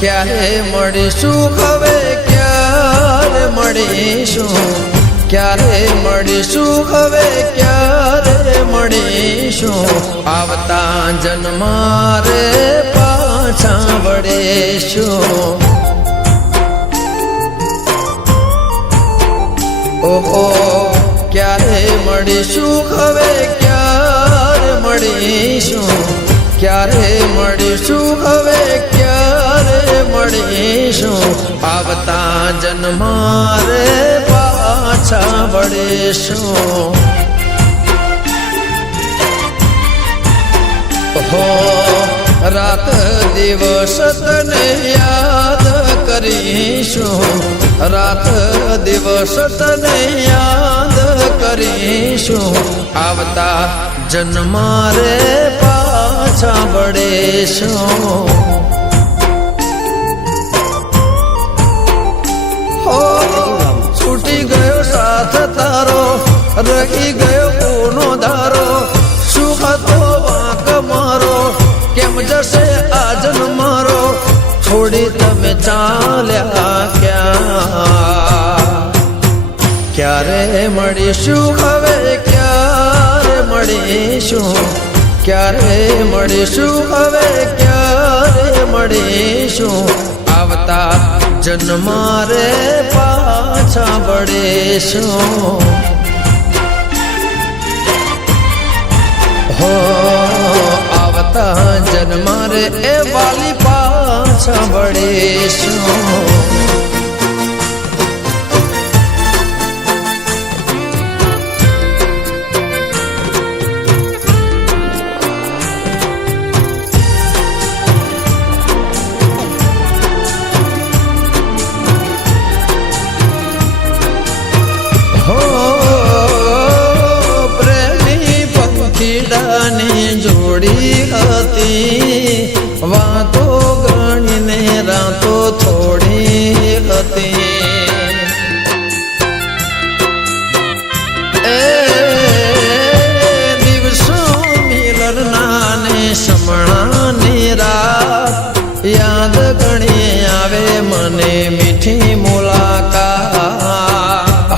ક્યારે મળીશું હવે ક્યારે મળીશું ક્યારે મળીશું હવે ક્યારે મળીશું આવતા જન્મારે પાછા વળીશું ઓહો ક્યારે મળીશું હવે ક્યારે મળીશું ક્યારે મળીશું હવે ક્યારે મળીશું આવતા જન્મારે પાછા વળીશું હો રાત દિવસ તને યાદ કરીશું રાત દિવસ તને યાદ કરીશું આવતા જન્મારે પાછા વળીશું હો છૂટી ગયો સાથ તારો રહી ગયો કોનો ધારો શું હતો વાંક મારો કેમ જશે આજન મારો છોડી તમે ચાલ્યા ક્યારે મળીશું હવે ક્યારે મળીશું ક્યારે મળીશું હવે ક્યારે મળીશું આવતા જન્મારે પાછા વળીશું હો આવતા જન્મારે એ વાલી પાછા વળીશું જોડી હતી વાતો ગણીને રાતો થોડી હતી એ દિવસો મિલરના ને સમણાની રાત યાદ ઘણી આવે મને મીઠી મુલાકાત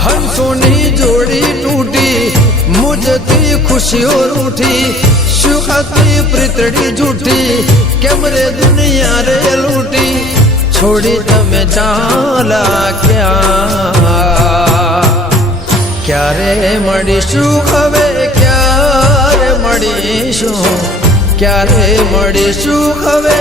હંસોની જોડી તૂટી મુજતી ખુશીઓ રૂઠી સુખતી પ્રીતડી જૂઠી કેમ રે દુનિયા રે લૂટી છોડી તમે ચાલા ક્યારે મળીશું હવે ક્યારે મળીશું ક્યારે મળીશું હવે